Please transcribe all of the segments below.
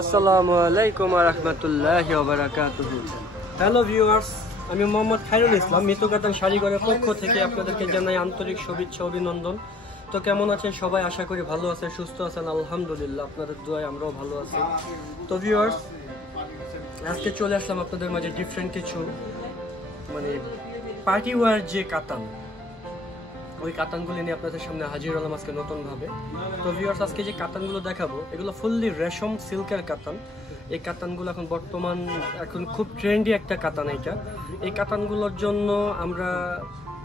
আসসালামু আলাইকুম ওয়া রাহমাতুল্লাহি ওয়া বারাকাতুহু। হ্যালো ভিউয়ার্স, আমি মোহাম্মদ খায়রুল ইসলাম মিতু কাতান শাড়িঘরের পক্ষ থেকে আপনাদেরকে জানাই আন্তরিক শুভেচ্ছা অভিনন্দন। তো কেমন আছেন সবাই? আশা করি ভালো আছেন, সুস্থ আছেন। আলহামদুলিল্লাহ, আপনাদের দোয়ায় আমরাও ভালো আছি। তো ভিউয়ার্স, আজকে চলে আসলাম আপনাদের মাঝে ডিফারেন্ট কিছু পার্টি ওয়্যার যে কাতান, ওই কাতানগুলি নিয়ে আপনাদের সামনে হাজির হলাম আজকে নতুনভাবে। তো ভিউয়ার্স, আজকে যে কাতানগুলো দেখাবো এগুলো ফুললি রেশম সিল্কের কাতান। এই কাতানগুলো এখন খুব ট্রেন্ডি একটা কাতান। এই কাতানগুলোর জন্য আমরা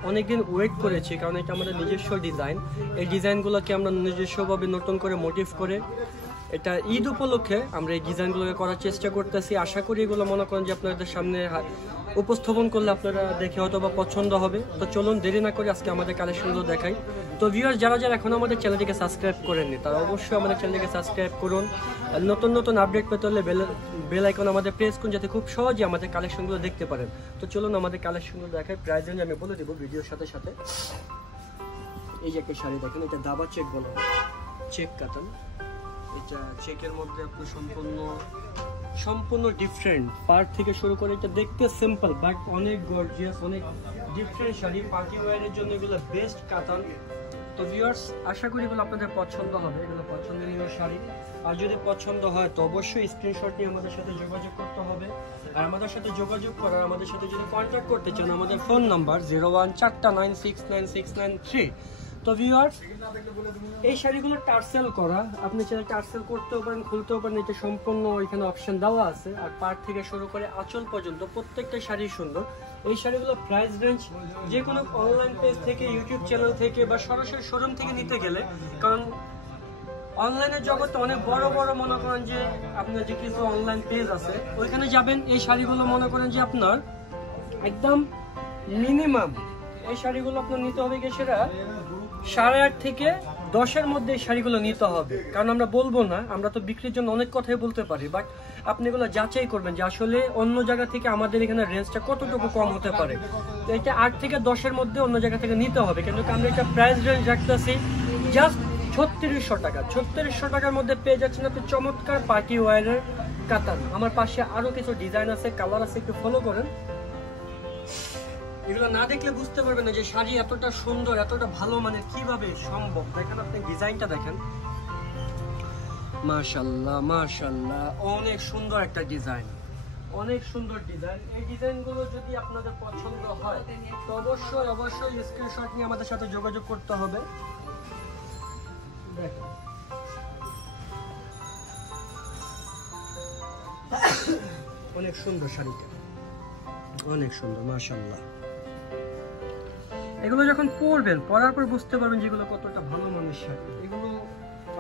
অনেকদিন ওয়েট করেছি, কারণ এটা আমাদের নিজস্ব ডিজাইন। এই ডিজাইনগুলোকে আমরা নিজস্বভাবে নতুন করে মোটিভ করে এটা ঈদ উপলক্ষে আমরা এই ডিজাইনগুলোকে করার চেষ্টা করতেছি। আশা করি এগুলো মনে করেন যে আপনাদের সামনে উপস্থাপন করলে আপনারা দেখে হয়তো বা পছন্দ হবে। তো চলুন দেরি না করে আজকে আমাদের কালেকশনগুলো দেখাই। তো ভিউয়ার্স, যারা এখন আমাদের চ্যানেলটিকে সাবস্ক্রাইব করেননি তারা অবশ্যই আমাদের চ্যানেলটিকে সাবস্ক্রাইব করুন। আর নতুন আপডেট পেতে হলে বেল আইকন আমাদের প্রেস করুন, যাতে খুব সহজে আমাদের কালেকশনগুলো দেখতে পারেন। তো চলুন আমাদের কালেকশনগুলো দেখাই। প্রাইস রেঞ্জ আমি বলে দেবো ভিডিওর সাথে সাথে। এই যে একটা শাড়ি দেখেন, এটা দাবা চেক বলা হয়, চেক কাতান। এটা চেকের মধ্যে আপনি সম্পূর্ণ ডিফারেন্ট পার্ট থেকে শুরু করে। এটা দেখতে সিম্পল বাট অনেক গর্জিয়াস, অনেক ডিফারেন্ট শাড়ি। পার্টি ওয়্যারের জন্য এগুলো বেস্ট কাতান। তো ভিউয়ার্স, আশা করি এগুলো আপনাদের পছন্দ হবে। এগুলো পছন্দনীয় শাড়ি। আর যদি পছন্দ হয় তো অবশ্যই স্ক্রিনশট নিয়ে আমাদের সাথে যোগাযোগ করতে হবে। আর আমাদের সাথে যোগাযোগ করার, আমাদের সাথে যদি কন্ট্যাক্ট করতে চান, আমাদের ফোন নাম্বার 0149696993। তো ভিউয়ার্স, এই শাড়িগুলো টার্সেল করা, আপনি চাইলে টার্সেল করতেও পারেন, খুলতেও পারেন। এটা সম্পূর্ণ এখানে অপশন দেওয়া আছে। আর পার্ট থেকে শুরু করে আঁচল পর্যন্ত প্রত্যেকটা শাড়ি সুন্দর। এই শাড়িগুলো প্রাইস রেঞ্জ যে কোনো অনলাইন পেজ থেকে, ইউটিউব চ্যানেল থেকে বা সরাসরি শোরুম থেকে নিতে গেলে, কারণ অনলাইনের জগতে অনেক বড় মনে করেন যে আপনার যে কিছু অনলাইন পেজ আছে, ওইখানে যাবেন। এই শাড়িগুলো মনে করেন যে আপনার একদম মিনিমাম এই শাড়িগুলো আপনার নিতে হবে কি সেটা 8.5 থেকে 10-এর মধ্যে এই শাড়িগুলো নিতে হবে। কারণ আমরা বলবো না, আমরা তো বিক্রির জন্য অনেক কথাই বলতে পারি, বাট আপনি এগুলো যাচাই করবেন যে আসলে অন্য জায়গা থেকে আমাদের এখানে রেঞ্জটা কতটুকু কম হতে পারে। তো এটা 8 থেকে 10-এর মধ্যে অন্য জায়গা থেকে নিতে হবে। কিন্তু আমরা এটা প্রাইস রেঞ্জ রাখতেছি জাস্ট 3600 টাকা। 3600 টাকার মধ্যে পেয়ে যাচ্ছেন আপনি চমৎকার পার্টি ওয়্যারের কাতান। আমার পাশে আরো কিছু ডিজাইন আছে, কালার আছে, একটু ফলো করেন। এগুলো না দেখলে বুঝতে পারবেন না যে শাড়ি এতটা সুন্দর, এতটা ভালো মানের কিভাবে সম্ভব। দেখেন, আপনি ডিজাইনটা দেখেন, মাশাআল্লাহ মাশাআল্লাহ, অনেক সুন্দর একটা ডিজাইন, অনেক সুন্দর ডিজাইন। এই ডিজাইনগুলো যদি আপনাদের পছন্দ হয় তো অবশ্যই স্ক্রিনশট নিয়ে আমাদের সাথে যোগাযোগ করতে হবে। দেখেন, অনেক সুন্দর শাড়িটা, অনেক সুন্দর মাশাআল্লাহ। এগুলো যখন পরার পর বুঝতে পারবেন যেগুলো কতটা ভালো মানের শাড়ি। এগুলো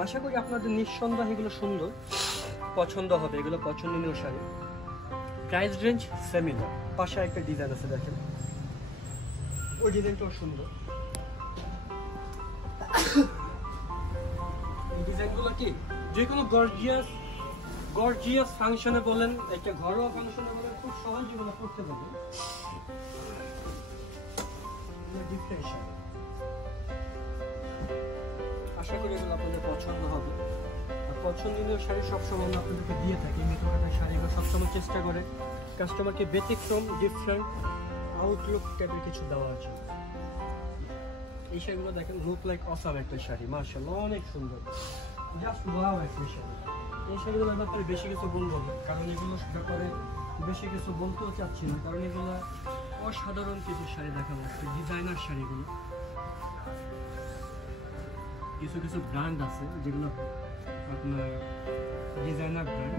আশা করি আপনাদের নিঃসন্দেহে এগুলো সুন্দর পছন্দ হবে। এগুলো পছন্দনীয় শাড়ি। Price range similar. পাশে একটা ডিজাইন আছে, দেখেন, ওই ডিজাইনটাও সুন্দর। এই ডিজাইনগুলো কি যে কোনো গর্জিয়াস ফাংশনে বলেন, একটা ঘরোয়া ফাংশনে বলেন, খুব সহজ এগুলো করতে পারবেন। আশা করি এগুলো আপনাদের পছন্দ হবে। আর পছন্দনীয় শাড়ি সবসময় আমরা আপনাদেরকে দিয়ে থাকি। মিতু কাতান শাড়িগুলো সবসময় চেষ্টা করে কাস্টমারকে ব্যতিক্রম, ডিফারেন্ট আউটলুক টাইপের কিছু দেওয়ার জন্য। এই শাড়িগুলো দেখেন, লুক লাইক অসাম একটা শাড়ি, মাশাআল্লাহ, অনেক সুন্দর, জাস্ট ওয়াও একটা শাড়ি। এই শাড়িগুলোর ব্যাপারে বেশি কিছু বলবো না, কারণ এগুলো ব্যাপারে বেশি কিছু বলতেও চাচ্ছি না, কারণ এগুলো অসাধারণ কিছু শাড়ি দেখা যাচ্ছে, ডিজাইনার শাড়িগুলো। কিছু ব্র্যান্ড আছে যেগুলো আপনার ডিজাইনার ব্র্যান্ড,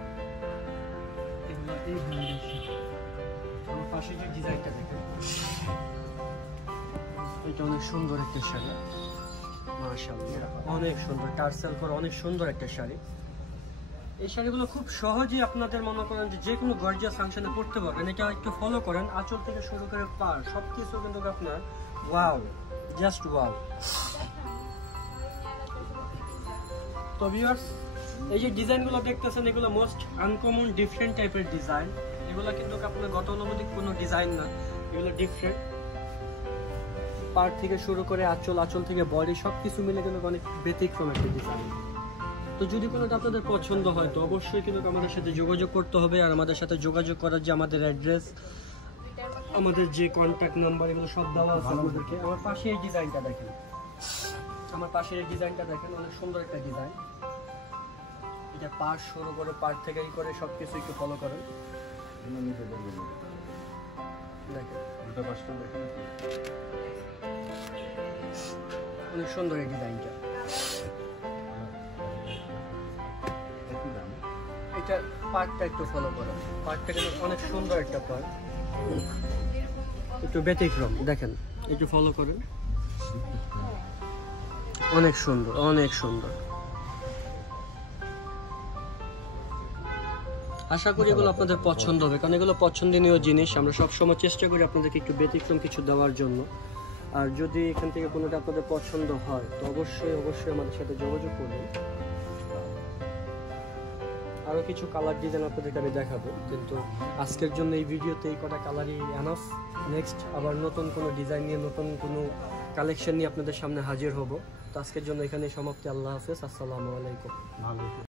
এগুলো এই ব্র্যান্ডের শাড়ি। আমার পাশে যে ডিজাইনটা দেখেন, এটা অনেক সুন্দর একটা শাড়ি, মাশাআল্লাহ, অনেক সুন্দর, টার্সেল করা অনেক সুন্দর একটা শাড়ি। এই শাড়িগুলো খুব সহজেই আপনাদের মনে করেন যে কোনো গর্জিয়াস ফাংশনে পড়তে পারবেন। এটা একটু ফলো করেন, আঁচল থেকে শুরু করে পার সবকিছু কিন্তু আপনার ওয়াও, জাস্ট ওয়াও। তো ভিউয়ার্স, এই যে ডিজাইনগুলো দেখতেছেন, এগুলো মোস্ট আনকমন ডিফারেন্ট টাইপের ডিজাইন। এগুলো কিন্তু আপনার গতানুগতিক কোনো ডিজাইন না, এগুলো ডিফারেন্ট। পার্ট থেকে শুরু করে আঁচল থেকে বডি সবকিছু মিলে কিন্তু অনেক ব্যতিক্রম একটা ডিজাইন। তো তো যদি কোনোটা আপনাদের পছন্দ হয় তো অবশ্যই কিন্তু আমাদের সাথে যোগাযোগ করতে হবে। আর আমাদের সাথে যোগাযোগ করার যে আমাদের অ্যাড্রেস, আমাদের যে কন্ট্যাক্ট নাম্বার, এগুলো সব দেওয়া আছে আপনাদেরকে। আমার পাশে এই ডিজাইনটা দেখেন, আমার পাশের এই ডিজাইনটা দেখেন, অনেক সুন্দর একটা ডিজাইন। এটা পার্ট শুরু করে পার্ট থেকে করে সব কিছু একটু ফলো করেন। দেখেন অনেক সুন্দর এই ডিজাইনটা। এটা পার্টটা একটু ফলো করেন, পার্টটা কিন্তু অনেক সুন্দর একটা পার্ট, একটু ব্যতিক্রম। দেখেন একটু ফলো করেন, অনেক সুন্দর, অনেক সুন্দর। আশা করি এগুলো আপনাদের পছন্দ হবে, কারণ এগুলো পছন্দনীয় জিনিস। আমরা সবসময় চেষ্টা করি আপনাদেরকে একটু ব্যতিক্রম কিছু দেওয়ার জন্য। আর যদি এখান থেকে কোনোটা আপনাদের পছন্দ হয় তো অবশ্যই অবশ্যই আমাদের সাথে যোগাযোগ করবেন। আরও কিছু কালার ডিজাইন আপনাদেরকে আমি দেখাবো, কিন্তু আজকের জন্য এই ভিডিওতে এই কটা কালারই এনাফ। নেক্সট আবার নতুন কোনো ডিজাইন নিয়ে, নতুন কোনো কালেকশন নিয়ে আপনাদের সামনে হাজির হব। তো আজকের জন্য এখানে সমাপ্তি। আল্লাহ হাফেজ, আসসালামু আলাইকুম।